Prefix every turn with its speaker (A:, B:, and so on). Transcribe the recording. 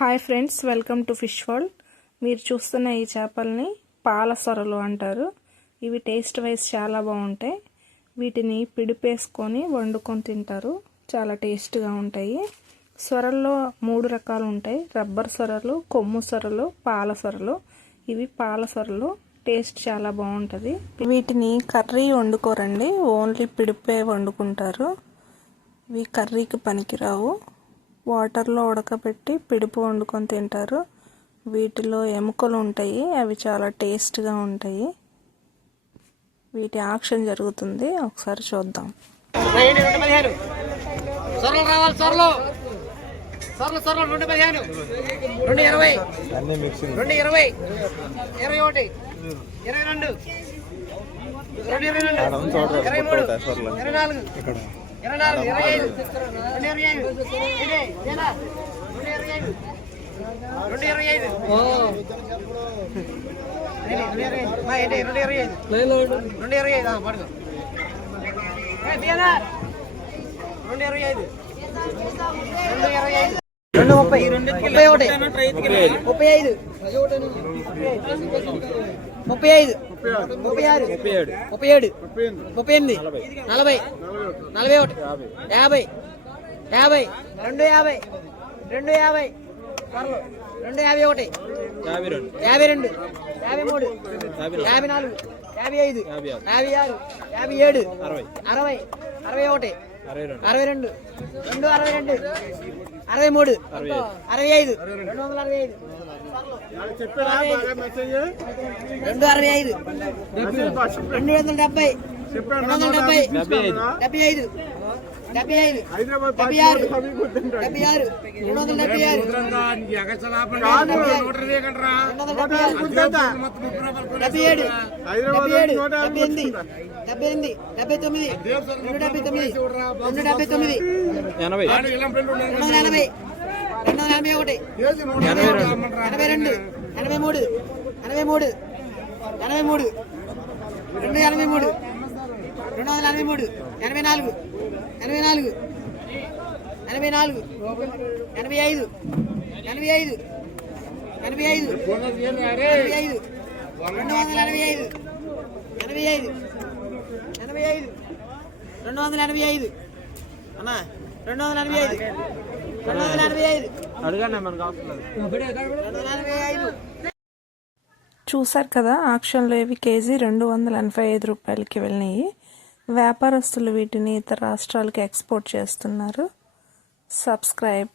A: Hi friends welcome to fish world. మీరు చూస్తున్న ఈ చేపల్ని పాల సొరలు అంటారు. ఇవి టేస్ట్ వైజ్ చాలా బాగుంటాయి. వీటిని పిడిపేసుకొని వండుకొని తింటారు. చాలా టేస్ట్గా ఉంటాయి. సొరల్లో మూడు రకాలు ఉంటాయి. రబ్బర్ సొరలు కొమ్ము సొరలు పాల సొరలు. ఇవి పాల సొరలు. టేస్ట్ చాలా బాగుంటుంది. వీటిని కర్రీ వండుకోరండి. ఓన్లీ పిడిపే వండుకుంటారు. ఇవి కర్రీకి పనికిరావు. వాటర్లో ఉడకబెట్టి పిడుపు వండుకొని తింటారు. వీటిలో ఎముకలు ఉంటాయి. అవి చాలా టేస్ట్గా ఉంటాయి. వీటి ఆక్షన్ జరుగుతుంది. ఒకసారి చూద్దాం.
B: ఇరవై నాలుగు.
C: ఇక్కడ.
B: ఇరవై నాలుగు ఇరవై ఐదు. రెండు ఇరవై ఐదు. ఇదే, రెండు ఇరవై ఐదు. రెండు ఇరవై ఐదు రెండు ఇరవై ఐదు. పడుకో రెండు ఇరవై ఐదు. రెండు ఇరవై ఐదు. రెండు ముప్పై ముప్పై ఒకటి. ముప్పై ఐదు. ముప్పై ఐదు. ముప్పై ఆరు. ముప్పై ఏడు. ముప్పై ఎనిమిది. నలభై. నలభై. ఒకటి. యాభై. యాభై. రెండు యాభై. రెండు యాభై. రెండు యాభై ఒకటి.
C: యాభై రెండు.
B: యాభై మూడు. యాభై నాలుగు. యాభై ఐదు.
C: యాభై ఆరు.
B: యాభై ఏడు.
C: అరవై.
B: అరవై. అరవై ఒకటి. అరవై రెండు. రెండు అరవై రెండు. అరవై మూడు
C: అరవై ఐదు.
B: అరవై ఐదు రెండు వందల అరవై ఐదు అరవై ఐదు. రెండు అరవై ఐదు రెండు వందల డెబ్బై రెండు వందల డెబ్బై
C: డెబ్బై ఐదు
B: డెబ్బై ఐదు. డెబ్బై ఐదు డెబ్బై ఆరు. డెబ్బై ఆరు. రెండు వందల డెబ్బై ఆరు. రెండు వందల డెబ్బై ఆరు డెబ్బై ఏడు. డెబ్బై ఏడు. డెబ్బై ఎనిమిది. డెబ్బై ఎనిమిది. డెబ్బై తొమ్మిది. రెండు డెబ్బై తొమ్మిది. రెండు డెబ్బై తొమ్మిది.
C: ఎనభై.
B: రెండు వందల ఎనభై రెండు వందల ఎనభై. ఒకటి.
C: ఎనభై రెండు.
B: ఎనభై రెండు. ఎనభై మూడు. ఎనభై మూడు. ఎనభై మూడు. రెండు ఎనభై మూడు. రెండు వందల ఎనభై మూడు ఎనభై నాలుగు ఎనభై నాలుగు ఎనభై నాలుగు ఎనభై ఐదు ఎనభై ఐదు ఎనభై ఐదు ఎనభై ఐదు రెండు వందల ఎనభై ఐదు ఎనభై ఐదు ఎనభై ఐదు రెండు వందల ఎనభై ఐదు అమ్మా రెండు వందల ఎనభై ఐదు రెండు వందల ఎనభై ఐదు
C: అడగండి మనకు అవసరం లేదు
B: రెండు వందల ఎనభై ఐదు.
A: చూసారు కదా ఆక్షన్లో ఇవి కేజీ రెండు వందల ఎనభై ఐదు రూపాయలకి వెళ్ళినాయి. వ్యాపారస్తులు వీటిని ఇతర రాష్ట్రాలకు ఎక్స్పోర్ట్ చేస్తున్నారు. సబ్స్క్రైబ్